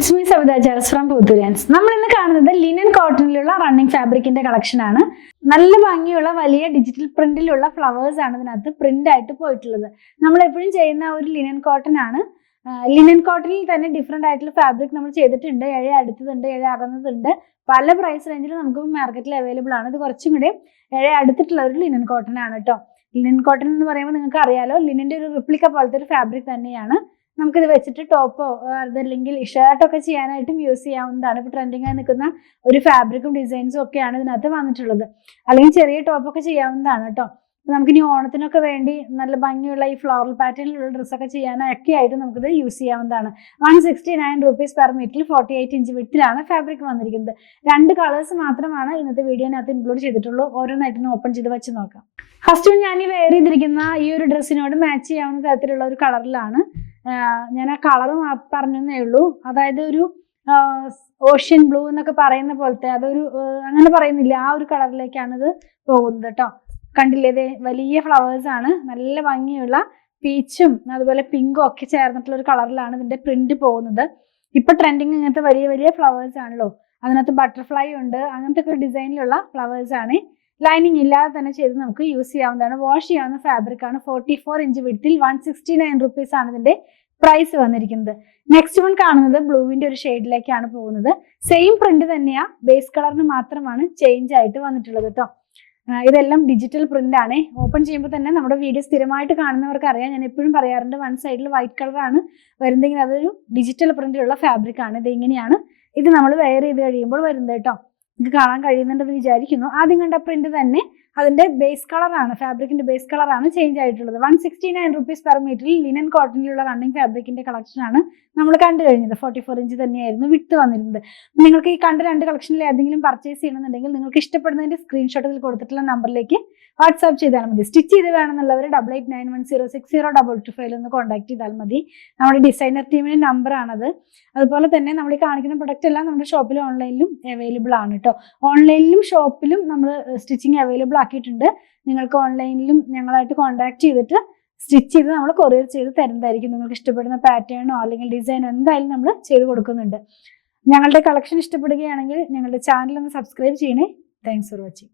It's me Savitha Jaz from പൂത്തുരാൻസ്. നമ്മൾ ഇന്ന് കാണുന്നത് ലിനൻ കോട്ടണിലുള്ള റണ്ണിങ് ഫാബ്രിക്കിന്റെ കളക്ഷൻ ആണ്. നല്ല ഭംഗിയുള്ള വലിയ ഡിജിറ്റൽ പ്രിന്റിലുള്ള ഫ്ലവേഴ്സ് ആണ് ഇതിനകത്ത് പ്രിന്റ് ആയിട്ട് പോയിട്ടുള്ളത്. നമ്മൾ എപ്പോഴും ചെയ്യുന്ന ഒരു ലിനൻ കോട്ടൺ ആണ്. ലിനൻ കോട്ടണിൽ തന്നെ ഡിഫറെന്റ് ആയിട്ടുള്ള ഫാബ്രിക് നമ്മൾ ചെയ്തിട്ടുണ്ട്. ഇഴ അടുത്തതുണ്ട്, ഇഴ അകന്നതുണ്ട്. പല പ്രൈസ് റേഞ്ചിൽ നമുക്ക് മാർക്കറ്റിൽ അവൈലബിൾ ആണ്. ഇത് കുറച്ചും കൂടി ഇഴ അടുത്തിട്ടുള്ള ഒരു ലിനൻ കോട്ടൺ ആണ് കേട്ടോ. ലിനൻ കോട്ടൺ എന്ന് പറയുമ്പോൾ നിങ്ങൾക്ക് അറിയാലോ, ലിനന്റെ ഒരു റിപ്ലിക്ക പോലത്തെ ഒരു ഫാബ്രിക് തന്നെയാണ്. നമുക്കിത് വെച്ചിട്ട് ടോപ്പോ അതല്ലെങ്കിൽ ഷർട്ടൊക്കെ ചെയ്യാനായിട്ടും യൂസ് ചെയ്യാവുന്നതാണ്. ഇപ്പോൾ ട്രെൻഡിങ് ആയി നിൽക്കുന്ന ഒരു ഫാബ്രിക്കും ഡിസൈൻസും ഒക്കെയാണ് ഇതിനകത്ത് വന്നിട്ടുള്ളത്. അല്ലെങ്കിൽ ചെറിയ ടോപ്പൊക്കെ ചെയ്യാവുന്നതാണ് കേട്ടോ. നമുക്ക് ഇനി ഓണത്തിനൊക്കെ വേണ്ടി നല്ല ഭംഗിയുള്ള ഈ ഫ്ലോറൽ പാറ്റേണിലുള്ള ഡ്രസ്സൊക്കെ ചെയ്യാനൊക്കെ ആയിട്ട് നമുക്കിത് യൂസ് ചെയ്യാവുന്നതാണ്. 169 rupees പെർ മീറ്ററിൽ 48 ഇഞ്ച് വിട്ടിലാണ് ഫാബ്രിക് വന്നിരിക്കുന്നത്. 2 കളേഴ്സ് മാത്രമാണ് ഇന്നത്തെ വീഡിയോനകത്ത് ഇൻക്ലൂഡ് ചെയ്തിട്ടുള്ളൂ. ഓരോന്നായിട്ടൊന്ന് ഓപ്പൺ ചെയ്ത് വെച്ച് നോക്കാം. ഫസ്റ്റ് ഞാൻ ഈ വെയർ ചെയ്തിരിക്കുന്ന ഈ ഒരു ഡ്രസ്സിനോട് മാച്ച് ചെയ്യാവുന്ന തരത്തിലുള്ള ഒരു കളറിലാണ്. ഞാൻ ആ കളർ പറഞ്ഞേ ഉള്ളൂ. അതായത് ഒരു ഓഷ്യൻ ബ്ലൂ എന്നൊക്കെ പറയുന്ന പോലത്തെ, അതൊരു അങ്ങനെ പറയുന്നില്ല, ആ ഒരു കളറിലേക്കാണ് ഇത് പോകുന്നത് കേട്ടോ. കണ്ടില്ലേ, വലിയ ഫ്ലവേഴ്സ് ആണ്. നല്ല ഭംഗിയുള്ള പീച്ചും അതുപോലെ പിങ്കും ഒക്കെ ചേർന്നിട്ടുള്ള ഒരു കളറിലാണ് ഇതിന്റെ പ്രിന്റ് പോകുന്നത്. ഇപ്പൊ ട്രെൻഡിങ് ഇങ്ങനത്തെ വലിയ വലിയ ഫ്ലവേഴ്സ് ആണല്ലോ. അതിനകത്ത് ബട്ടർഫ്ലൈ ഉണ്ട്, അങ്ങനത്തെ ഒക്കെ ഡിസൈനിലുള്ള ഫ്ലവേഴ്സ് ആണ്. ലൈനിങ് ഇല്ലാതെ തന്നെ ചെയ്ത് നമുക്ക് യൂസ് ചെയ്യാവുന്നതാണ്. വാഷ് ചെയ്യാവുന്ന ഫാബ്രിക് ആണ്. 44 ഇഞ്ച് വിഡ്ത്തിൽ 169 rupees ആണ് ഇതിന്റെ പ്രൈസ് വന്നിരിക്കുന്നത്. നെക്സ്റ്റ് വൺ കാണുന്നത് ബ്ലൂവിന്റെ ഒരു ഷെയ്ഡിലേക്കാണ് പോകുന്നത്. സെയിം പ്രിന്റ് തന്നെയാ, ബേസ് കളറിന് മാത്രമാണ് ചേഞ്ച് ആയിട്ട് വന്നിട്ടുള്ളത് കേട്ടോ. ഇതെല്ലാം ഡിജിറ്റൽ പ്രിന്റ് ആണ്. ഓപ്പൺ ചെയ്യുമ്പോൾ തന്നെ നമ്മുടെ വീഡിയോ സ്ഥിരമായിട്ട് കാണുന്നവർക്ക് അറിയാം, ഞാൻ എപ്പോഴും പറയാറുണ്ട്, വൺ സൈഡിൽ വൈറ്റ് കളറാണ് വരുന്നതെങ്കിൽ അതൊരു ഡിജിറ്റൽ പ്രിന്റിലുള്ള ഫാബ്രിക് ആണ്. ഇത് ഇങ്ങനെയാണ് ഇത് നമ്മൾ വെയർ ചെയ്ത് കഴിയുമ്പോൾ വരുന്നത് കേട്ടോ. നിങ്ങൾക്ക് കാണാൻ കഴിയുന്നുണ്ടെന്ന് വിചാരിക്കുന്നു. ആദ്യം കണ്ട പ്രിന്റ് തന്നെ അതിന്റെ ബേസ് കളറാണ്, ഫാബ്രിക്കിന്റെ ബേസ് കളറാണ് ചേഞ്ച് ആയിട്ടുള്ളത്. 169 rupees പെർ മീറ്ററിൽ ലിനൻ കോട്ടണിലുള്ള റണ്ണിങ് ഫാബ്രിക്കിന്റെ കളക്ഷൻ ആണ് നമ്മൾ കണ്ടു കഴിഞ്ഞത്. 44 ഇഞ്ച് തന്നെയായിരുന്നു വിഡ്ത്ത് വന്നിരുന്നത്. നിങ്ങൾക്ക് ഈ കണ്ട 2 കളക്ഷനിൽ ഏതെങ്കിലും പർച്ചേസ് ചെയ്യണമെന്നുണ്ടെങ്കിൽ നിങ്ങൾക്ക് ഇഷ്ടപ്പെടുന്നതിന്റെ സ്ക്രീൻഷോട്ടിൽ കൊടുത്തിട്ടുള്ള നമ്പറിലേക്ക് വാട്സ്ആപ്പ് ചെയ്താൽ മതി. സ്റ്റിച്ച് ചെയ്ത് വേണമെന്നുള്ളവർ 8891060225 ഒന്ന് കോൺടാക്ട് ചെയ്താൽ മതി. നമ്മുടെ ഡിസൈനർ ടീമിന്റെ നമ്പർ ആണത്. അതുപോലെ തന്നെ നമ്മൾ ഈ കാണിക്കുന്ന പ്രൊഡക്റ്റ് എല്ലാം നമ്മുടെ ഷോപ്പിലും ഓൺലൈനിലും അവൈലബിൾ ആണ് കേട്ടോ. ഓൺലൈനിലും ഷോപ്പിലും നമ്മൾ സ്റ്റിച്ചിങ് അവൈലബിൾ ആക്കിയിട്ടുണ്ട്. നിങ്ങൾക്ക് ഓൺലൈനിലും ഞങ്ങളായിട്ട് കോൺടാക്ട് ചെയ്തിട്ട് സ്റ്റിച്ച് ചെയ്ത് നമ്മൾ കൊറിയർ ചെയ്ത് തരുന്നതായിരിക്കും. നിങ്ങൾക്ക് ഇഷ്ടപ്പെടുന്ന പാറ്റേണോ അല്ലെങ്കിൽ ഡിസൈനോ എന്തായാലും നമ്മൾ ചെയ്ത് കൊടുക്കുന്നുണ്ട്. ഞങ്ങളുടെ കളക്ഷൻ ഇഷ്ടപ്പെടുകയാണെങ്കിൽ ഞങ്ങളുടെ ചാനൽ ഒന്ന് സബ്സ്ക്രൈബ് ചെയ്യണേ. Thanks for watching.